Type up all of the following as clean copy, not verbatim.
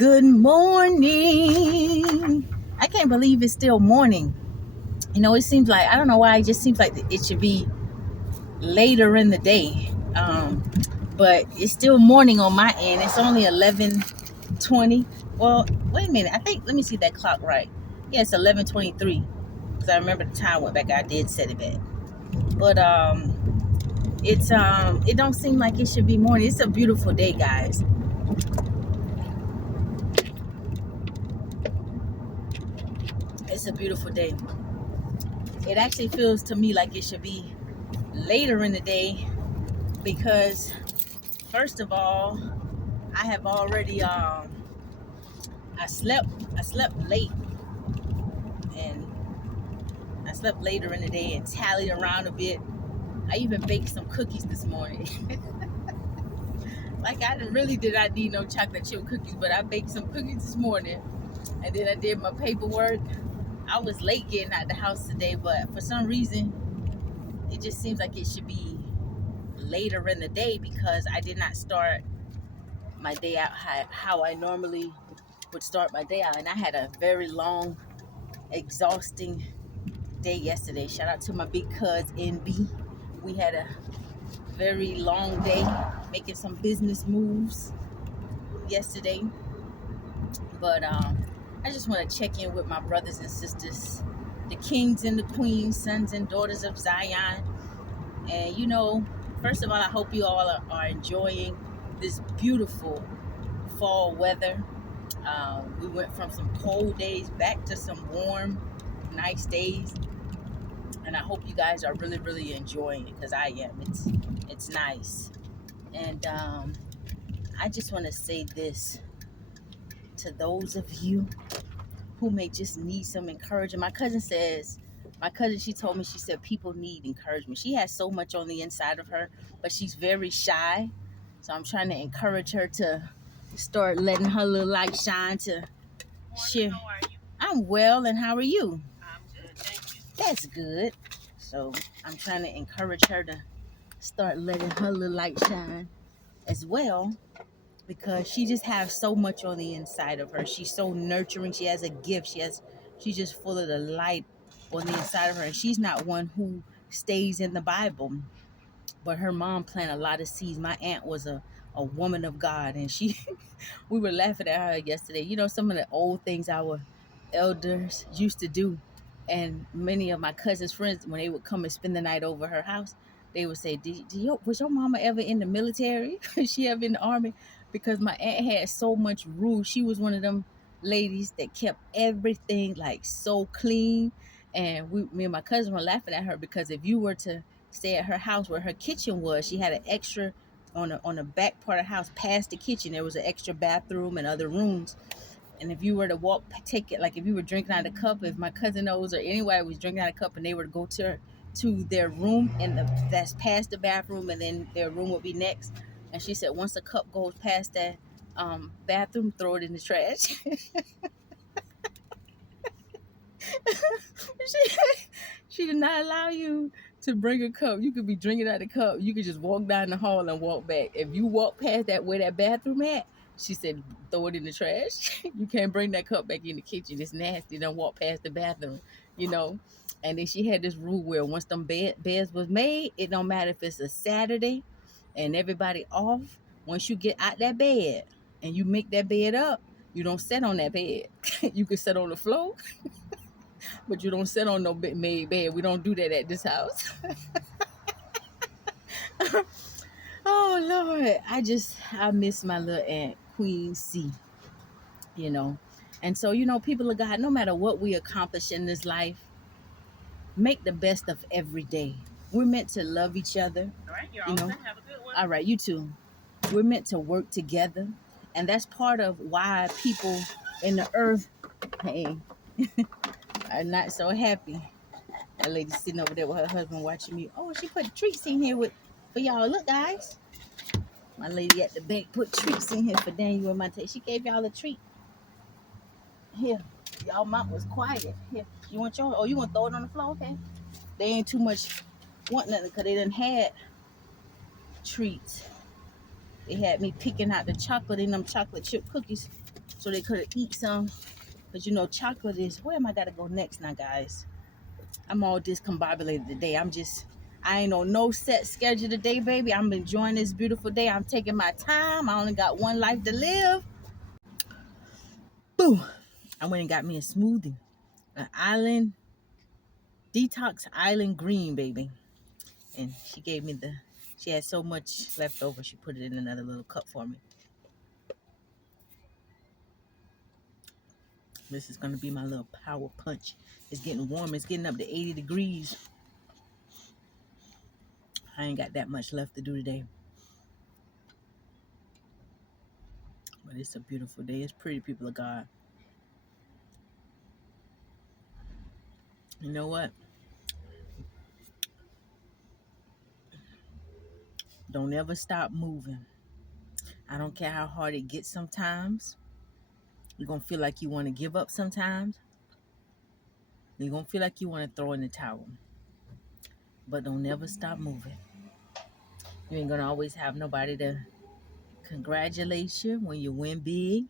Good morning. I can't believe it's still morning. It seems like, I don't know why, it just seems like it should be later in the day. But it's still morning on my end. It's only 11:20. Well, wait a minute. Let me see that clock right. Yeah, it's 11:23. Because I remember the time went back. I did set it back. But it don't seem like it should be morning. It's a beautiful day, guys. It's a beautiful day. It actually feels to me like it should be later in the day because first of all, I have already I slept late, and I slept later in the day and tallied around a bit. I even baked some cookies this morning. Like I really did not need no chocolate chip cookies, but I baked some cookies this morning, and then I did my paperwork. I was late getting out the house today, but for some reason it just seems like it should be later in the day because I did not start my day out how I normally would start my day out. And I had a very long, exhausting day yesterday. Shout out to my big cuz NB. We had a very long day making some business moves yesterday. But I just want to check in with my brothers and sisters, the kings and the queens, sons and daughters of Zion. And first of all, I hope you all are enjoying this beautiful fall weather. We went from some cold days back to some warm, nice days, and I hope you guys are really, really enjoying it because I am. It's nice, and I just want to say this to those of you who may just need some encouragement. My cousin, she told me, she said people need encouragement. She has so much on the inside of her, but she's very shy, so I'm trying to encourage her to start letting her little light shine to share. How are you? I'm well, and how are you? I'm good, thank you. That's good. So I'm trying to encourage her to start letting her little light shine as well because she just has so much on the inside of her. She's so nurturing. She has a gift. She's just full of the light on the inside of her. And she's not one who stays in the Bible, but her mom planted a lot of seeds. My aunt was a woman of God, and we were laughing at her yesterday. Some of the old things our elders used to do. And many of my cousins' friends, when they would come and spend the night over her house, they would say, was your mama ever in the military? Was she ever in the army? Because my aunt had so much rule. She was one of them ladies that kept everything like so clean. And me and my cousin were laughing at her because if you were to stay at her house where her kitchen was, she had an extra on the back part of the house past the kitchen. There was an extra bathroom and other rooms. And if you were to take it, like if you were drinking out of a cup, if my cousin knows or anybody was drinking out of a cup and they were to go to their room and that's past the bathroom and then their room would be next. And she said once the cup goes past that bathroom, throw it in the trash. she, she did not allow you to bring a cup. You could be drinking out of the cup. You could just walk down the hall and walk back. If you walk past that where that bathroom at, she said, throw it in the trash. You can't bring that cup back in the kitchen. It's nasty. Don't walk past the bathroom. And then she had this rule where once them beds was made, it don't matter if it's a Saturday and everybody off. Once you get out that bed and you make that bed up, you don't sit on that bed. You can sit on the floor, but you don't sit on no made bed. We don't do that at this house. Oh Lord, I miss my little aunt Queen C. You know, and so people of God, no matter what we accomplish in this life, make the best of every day. We're meant to love each other. All right, you're all set. Have a good one. All right, you too. We're meant to work together, and that's part of why people in the earth, hey, are not so happy. That lady sitting over there with her husband watching me. Oh, she put treats in here for y'all. Look, guys. My lady at the bank put treats in here for Daniel and Monte. She gave y'all a treat. Here. Y'all mom was quiet. Here. You want your? Oh, you want to throw it on the floor? Okay. They ain't too much want nothing because they done had treats. They had me picking out the chocolate in them chocolate chip cookies so they could eat some. Because you know, chocolate is, where am I got to go next now, guys? I'm all discombobulated today. I ain't on no set schedule today, baby. I'm enjoying this beautiful day. I'm taking my time. I only got one life to live. Boom. I went and got me a smoothie. An island, detox island green, baby. And she had so much left over. She put it in another little cup for me. This is going to be my little power punch. It's getting warm. It's getting up to 80 degrees. I ain't got that much left to do today. But it's a beautiful day. It's pretty, people of God. You know what? Don't ever stop moving. I don't care how hard it gets sometimes. You're going to feel like you want to give up sometimes. You're going to feel like you want to throw in the towel. But don't ever stop moving. You ain't going to always have nobody to congratulate you when you win big.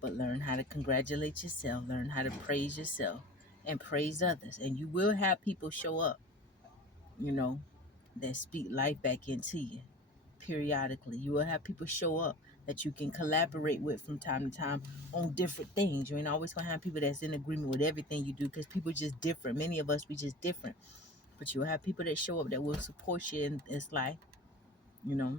But learn how to congratulate yourself. Learn how to praise yourself and praise others. And you will have people show up, you know, that speak life back into you periodically. You will have people show up that you can collaborate with from time to time on different things. You ain't always going to have people that's in agreement with everything you do, because people are just different. Many of us, we just different. But you'll have people that show up that will support you in this life. You know,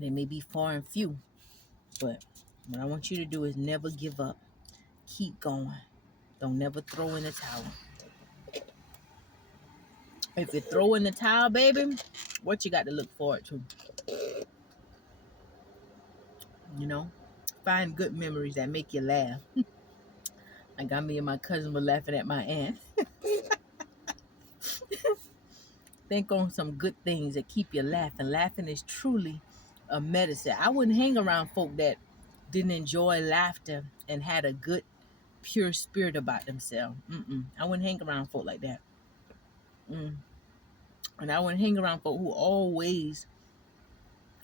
they may be far and few, but what I want you to do is never give up. Keep going. Don't never throw in the towel. If you throw in the towel, baby, what you got to look forward to? You know, find good memories that make you laugh. Like me and my cousin were laughing at my aunt. Think on some good things that keep you laughing. Laughing is truly a medicine. I wouldn't hang around folk that didn't enjoy laughter and had a good, pure spirit about themselves. I wouldn't hang around folk like that. And I wouldn't hang around folk who always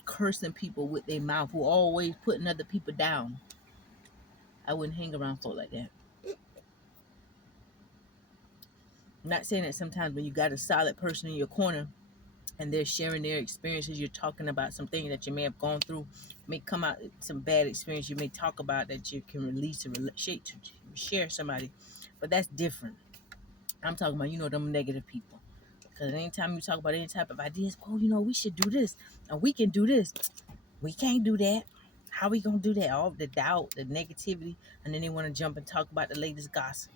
cursing people with their mouth, who always putting other people down. I wouldn't hang around folk like that. I'm not saying that sometimes when you got a solid person in your corner and they're sharing their experiences, you're talking about some things that you may have gone through, may come out some bad experience you may talk about that you can release or share somebody, but that's different. I'm talking about, you know, them negative people. Because anytime you talk about any type of ideas, oh, you know, we should do this and we can do this. We can't do that. How we gonna do that? All the doubt, the negativity, and then they want to jump and talk about the latest gossip.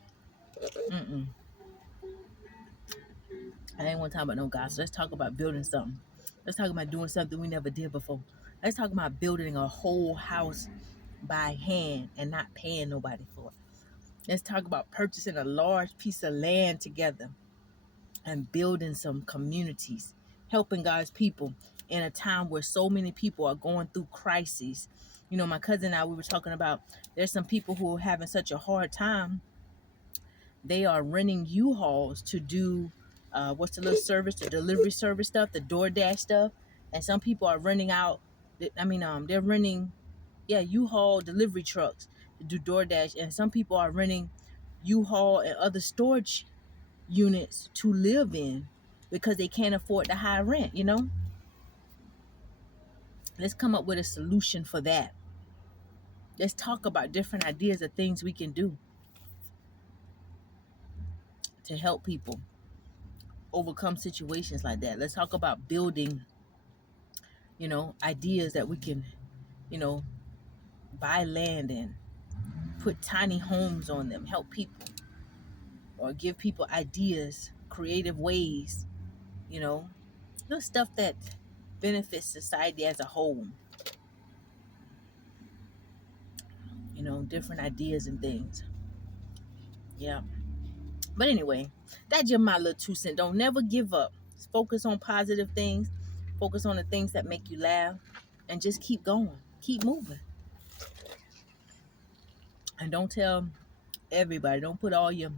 I ain't want to talk about no gossip. Let's talk about building something. Let's talk about doing something we never did before. Let's talk about building a whole house by hand and not paying nobody for it. Let's talk about purchasing a large piece of land together and building some communities, helping God's people in a time where so many people are going through crises. You know, my cousin and I, we were talking about, there's some people who are having such a hard time. They are renting U-Hauls to do what's the little service, the delivery service stuff, the DoorDash stuff. And some people are renting out, they're renting, U-Haul delivery trucks to do DoorDash. And some people are renting U-Haul and other storage units to live in because they can't afford the high rent, you know? Let's come up with a solution for that. Let's talk about different ideas of things we can do to help people overcome situations like that. Let's talk about building, you know, ideas that we can, you know, buy land and put tiny homes on them, help people, or give people ideas, creative ways, you know, stuff that benefits society as a whole. You know, different ideas and things. Yeah. But anyway, that's just my little 2 cents. Don't never give up. Just focus on positive things. Focus on the things that make you laugh. And just keep going. Keep moving. And don't tell everybody. Don't put all your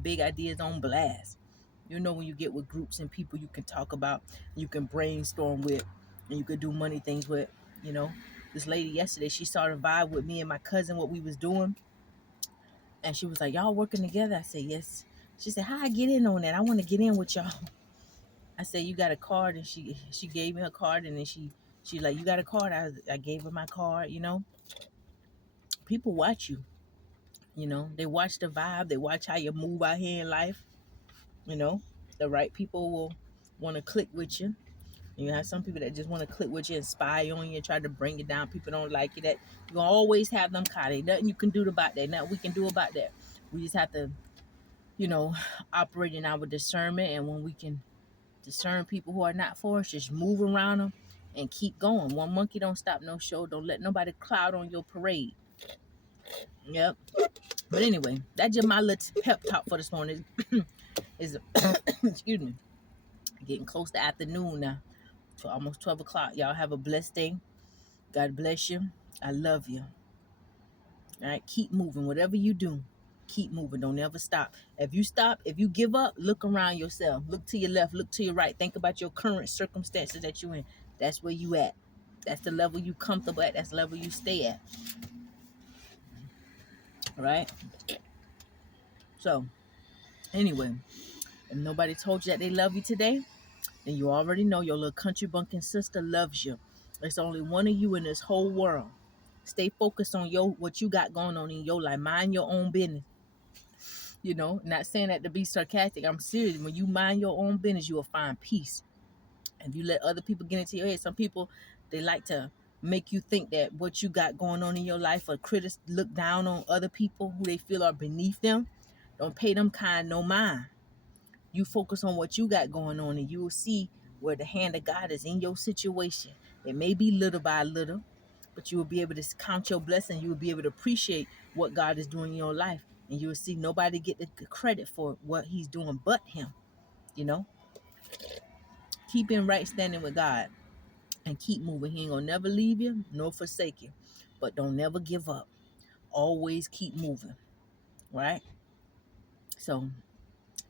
big ideas on blast. You know, when you get with groups and people you can talk about, you can brainstorm with, and you could do money things with. You know, this lady yesterday, she started a vibe with me and my cousin, what we was doing. And she was like, y'all working together? I said, yes. She said, how I get in on that? I want to get in with y'all. I said, you got a card? And she gave me her card, and then she like, you got a card? I gave her my card, you know. People watch you, you know. They watch the vibe. They watch how you move out here in life, you know. The right people will want to click with you. And you have some people that just want to click with you and spy on you, try to bring you down. People don't like you. That you gonna always have them kind. Ain't nothing you can do about that. Nothing we can do about that. We just have to, you know, operate in our discernment. And when we can discern people who are not for us, just move around them and keep going. One monkey don't stop no show. Don't let nobody cloud on your parade. Yep. But anyway, that's just my little pep talk for this morning. Is excuse me, getting close to afternoon now, to almost 12 o'clock. Y'all have a blessed day. God bless you. I love you. All right, keep moving. Whatever you do, keep moving. Don't ever stop. If you stop, if you give up, look around yourself. Look to your left, look to your right. Think about your current circumstances that you're in. That's where you at. That's the level you comfortable at. That's the level you stay at. All right? So, anyway, if nobody told you that they love you today, then you already know your little country bumpkin sister loves you. There's only one of you in this whole world. Stay focused on what you got going on in your life. Mind your own business. You know, not saying that to be sarcastic. I'm serious. When you mind your own business, you will find peace. If you let other people get into your head, some people, they like to make you think that what you got going on in your life, or critics look down on other people who they feel are beneath them. Don't pay them kind no mind. You focus on what you got going on, and you will see where the hand of God is in your situation. It may be little by little, but you will be able to count your blessing. You will be able to appreciate what God is doing in your life. And you will see nobody get the credit for what he's doing but him. You know, keep in right standing with God and keep moving. He ain't gonna never leave you nor forsake you. But don't never give up. Always keep moving. Right? So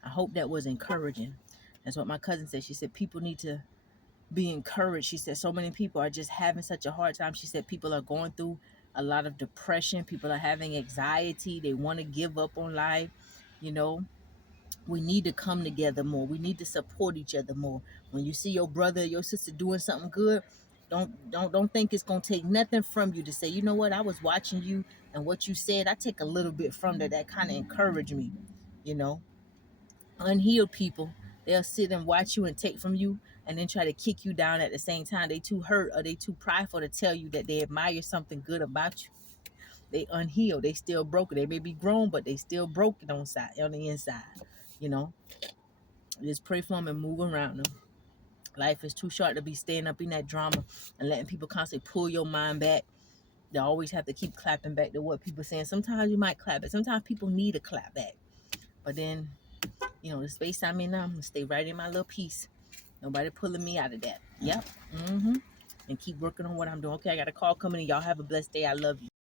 I hope that was encouraging. That's what my cousin said. She said people need to be encouraged. She said so many people are just having such a hard time. She said people are going through a lot of depression. People are having anxiety. They want to give up on life. You know, we need to come together more. We need to support each other more. When you see your brother or your sister doing something good, don't think it's gonna take nothing from you to say, you know what, I was watching you and what you said, I take a little bit from that kind of encouraged me. You know, unhealed people, they'll sit and watch you and take from you and then try to kick you down at the same time. They too hurt or they too prideful to tell you that they admire something good about you. They unhealed. They still broken. They may be grown, but they still broken on the inside. You know, just pray for them and move around them. Life is too short to be staying up in that drama and letting people constantly pull your mind back. They always have to keep clapping back to what people saying. Sometimes you might clap, but sometimes people need a clap back. But then, you know, the space I'm in now, I'm gonna stay right in my little piece. Nobody pulling me out of that. Yep. And keep working on what I'm doing. Okay, I got a call coming in. Y'all have a blessed day. I love you.